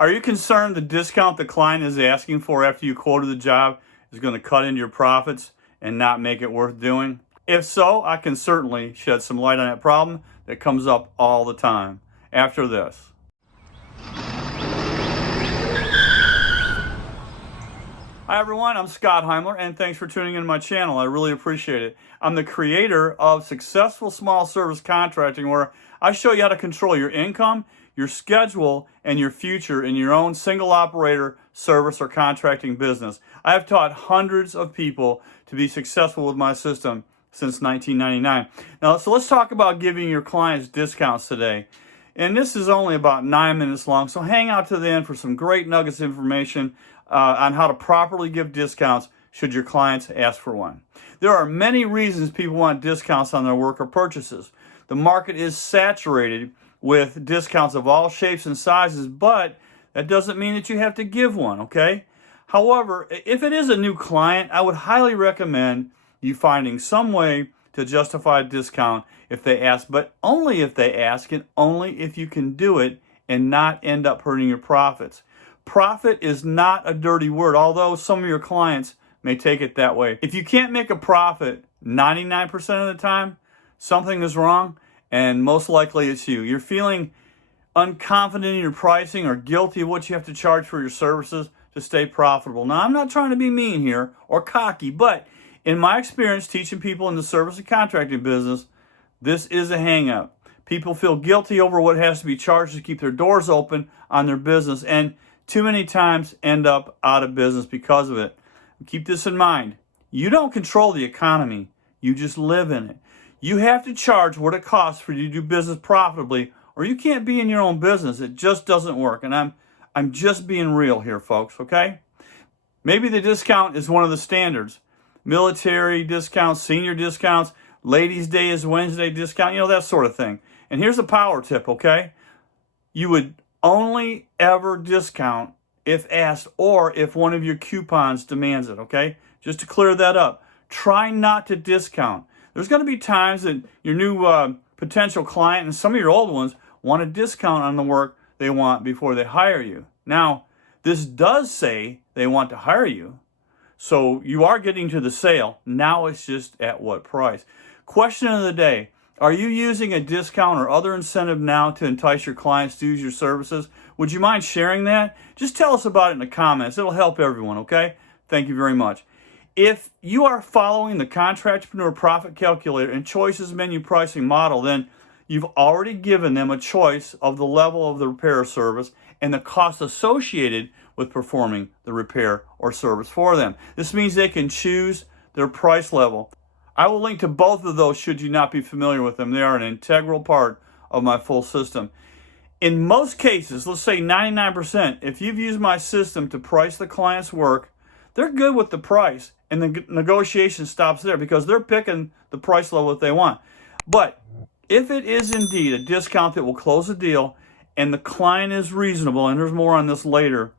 Are you concerned the discount the client is asking for after you quoted the job is going to cut into your profits and not make it worth doing? If so, I can certainly shed some light on that problem that comes up all the time after this. Hi everyone, I'm Scott Heimler, and thanks for tuning into my channel. I really appreciate it. I'm the creator of Successful Small Service Contracting, where I show you how to control your income, your schedule, and your future in your own single operator service or contracting business. I have taught hundreds of people to be successful with my system since 1999. Now, so let's talk about giving your clients discounts today. And this is only about 9 minutes long, so hang out to the end for some great nuggets of information on how to properly give discounts should your clients ask for one. There are many reasons people want discounts on their work or purchases. The market is saturated with discounts of all shapes and sizes, but that doesn't mean that you have to give one, okay? However, if it is a new client, I would highly recommend you finding some way to justify a discount if they ask, but only if they ask and only if you can do it and not end up hurting your profits. Profit is not a dirty word, although some of your clients may take it that way. If you can't make a profit 99% of the time, something is wrong, and most likely it's you. You're feeling unconfident in your pricing or guilty of what you have to charge for your services to stay profitable. Now, I'm not trying to be mean here or cocky, but in my experience teaching people in the service and contracting business, this is a hang-up. People feel guilty over what has to be charged to keep their doors open on their business, and too many times end up out of business because of it. Keep this in mind. You don't control the economy. You just live in it. You have to charge what it costs for you to do business profitably, or you can't be in your own business. It just doesn't work. And I'm just being real here, folks, okay? Maybe the discount is one of the standards. Military discounts, senior discounts, Ladies' Day is Wednesday discount, that sort of thing. And here's a power tip, okay? You would only ever discount if asked or if one of your coupons demands it, okay? Just to clear that up. Try not to discount. There's going to be times that your new potential client and some of your old ones want a discount on the work they want before they hire you. Now, this does say they want to hire you, so you are getting to the sale. Now it's just at what price? Question of the day. Are you using a discount or other incentive now to entice your clients to use your services? Would you mind sharing that? Just tell us about it in the comments. It'll help everyone, okay? Thank you very much. If you are following the Contractorpreneur Profit Calculator and Choices Menu Pricing Model, then you've already given them a choice of the level of the repair or service and the cost associated with performing the repair or service for them. This means they can choose their price level. I will link to both of those should you not be familiar with them. They are an integral part of my full system. In most cases, let's say 99%, if you've used my system to price the client's work, they're good with the price, and the negotiation stops there because they're picking the price level that they want. But if it is indeed a discount that will close the deal and the client is reasonable, and there's more on this later,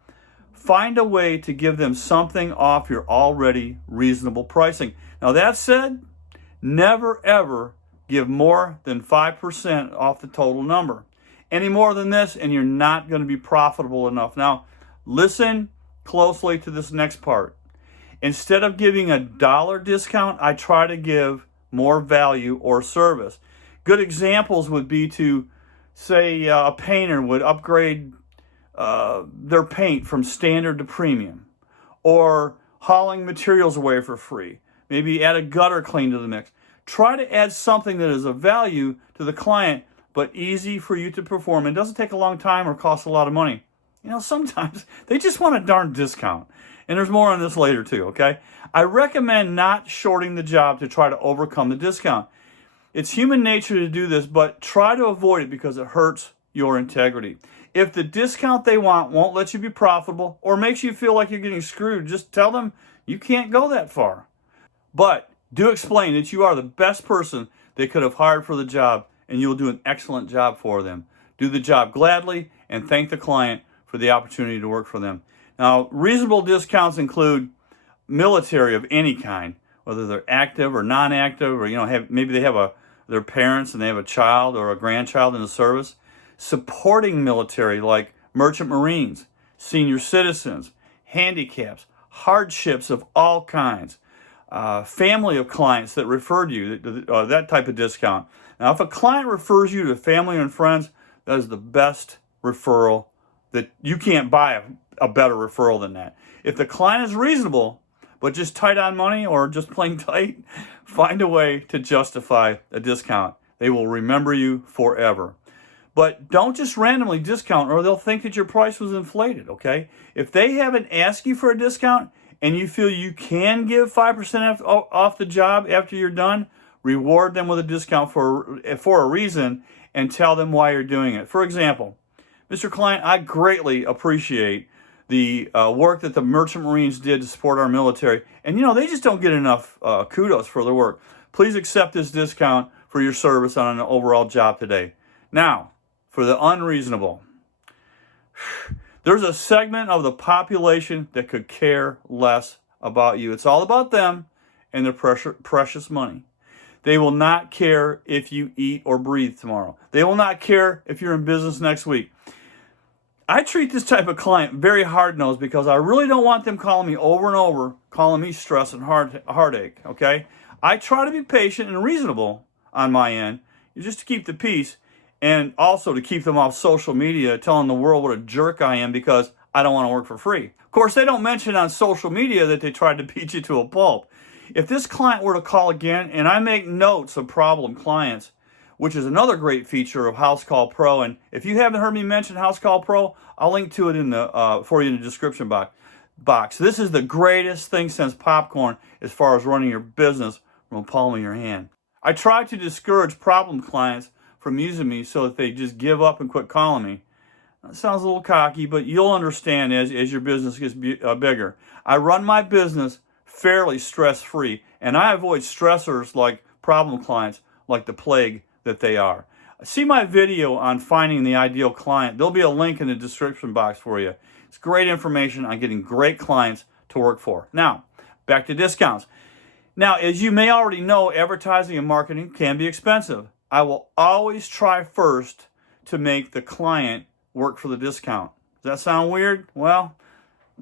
find a way to give them something off your already reasonable pricing. Now that said, never ever give more than 5% off the total number. Any more than this and you're not going to be profitable enough. Now listen closely to this next part. Instead of giving a dollar discount, I try to give more value or service. Good examples would be to say a painter would upgrade their paint from standard to premium, or hauling materials away for free. Maybe add a gutter clean to the mix. Try to add something that is of value to the client, but easy for you to perform and doesn't take a long time or cost a lot of money. Sometimes they just want a darn discount. And there's more on this later too, okay? I recommend not shorting the job to try to overcome the discount. It's human nature to do this, but try to avoid it because it hurts your integrity. If the discount they want won't let you be profitable or makes you feel like you're getting screwed, just tell them you can't go that far. But do explain that you are the best person they could have hired for the job and you'll do an excellent job for them. Do the job gladly and thank the client for the opportunity to work for them. Now, reasonable discounts include military of any kind, whether they're active or non-active, or maybe they have their parents and they have a child or a grandchild in the service. Supporting military like merchant marines, senior citizens, handicaps, hardships of all kinds, family of clients that referred you, that type of discount. Now, if a client refers you to family and friends, that is the best referral. That you can't buy a better referral than that. If the client is reasonable, but just tight on money or just plain tight, find a way to justify a discount. They will remember you forever. But don't just randomly discount or they'll think that your price was inflated, okay? If they haven't asked you for a discount and you feel you can give 5% off the job after you're done, reward them with a discount for a reason and tell them why you're doing it. For example, Mr. Client, I greatly appreciate the work that the Merchant Marines did to support our military. And, they just don't get enough kudos for their work. Please accept this discount for your service on an overall job today. Now, for the unreasonable, there's a segment of the population that could care less about you. It's all about them and their precious money. They will not care if you eat or breathe tomorrow. They will not care if you're in business next week. I treat this type of client very hard-nosed because I really don't want them calling me over and over, calling me stress and heartache, okay? I try to be patient and reasonable on my end, just to keep the peace, and also to keep them off social media, telling the world what a jerk I am because I don't want to work for free. Of course, they don't mention on social media that they tried to beat you to a pulp. If this client were to call again, and I make notes of problem clients, which is another great feature of House Call Pro, and if you haven't heard me mention House Call Pro, I'll link to it for you in the description box. This is the greatest thing since popcorn as far as running your business from the palm of your hand. I try to discourage problem clients from using me so that they just give up and quit calling me. That sounds a little cocky, but you'll understand as your business gets bigger. I run my business fairly stress-free, and I avoid stressors like problem clients like the plague that they are. See my video on finding the ideal client. There'll be a link in the description box for you. It's great information on getting great clients to work for. Now, back to discounts. Now, as you may already know, advertising and marketing can be expensive. I will always try first to make the client work for the discount. Does that sound weird? Well,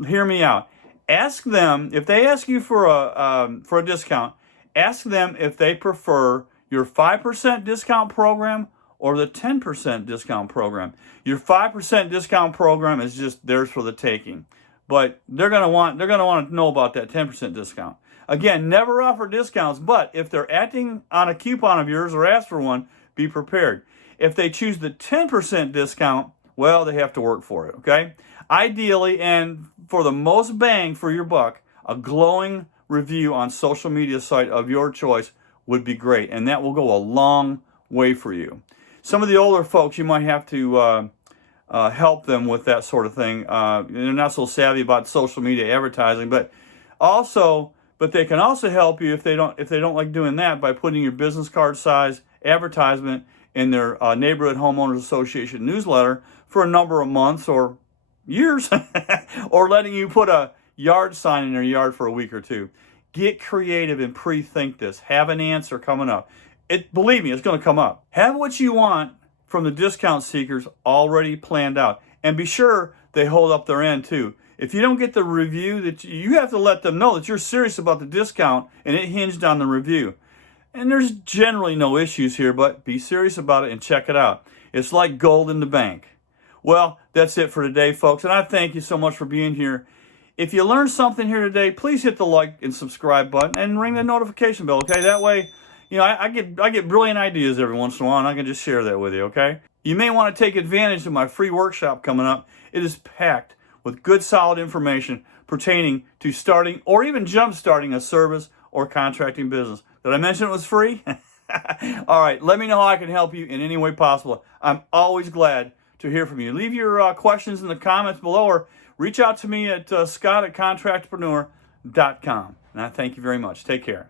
hear me out. Ask them, if they ask you for a discount, ask them if they prefer your 5% discount program or the 10% discount program. Your 5% discount program is just theirs for the taking, but they're going to want to know about that 10% discount. Again, never offer discounts, but if they're acting on a coupon of yours or ask for one, be prepared. If they choose the 10% discount, well, they have to work for it, okay? Ideally, and for the most bang for your buck, a glowing review on social media site of your choice would be great, and that will go a long way for you. Some of the older folks, you might have to help them with that sort of thing. They're not so savvy about social media advertising, but they can also help you if they don't like doing that by putting your business card size advertisement in their neighborhood homeowners association newsletter for a number of months or years, or letting you put a yard sign in their yard for a week or two. Get creative and pre-think this. Have an answer coming up. Believe me, it's going to come up. Have what you want from the discount seekers already planned out. And be sure they hold up their end too. If you don't get the review, that you have to let them know that you're serious about the discount and it hinged on the review. And there's generally no issues here, but be serious about it and check it out. It's like gold in the bank. Well, that's it for today, folks. And I thank you so much for being here. If you learned something here today, please hit the like and subscribe button and ring the notification bell, okay? That way, I get brilliant ideas every once in a while, and I can just share that with you, okay? You may want to take advantage of my free workshop coming up. It is packed with good, solid information pertaining to starting or even jump-starting a service or contracting business. Did I mention it was free? All right, let me know how I can help you in any way possible. I'm always glad to hear from you. Leave your questions in the comments below or reach out to me at Scott@contractorpreneur.com. And I thank you very much. Take care.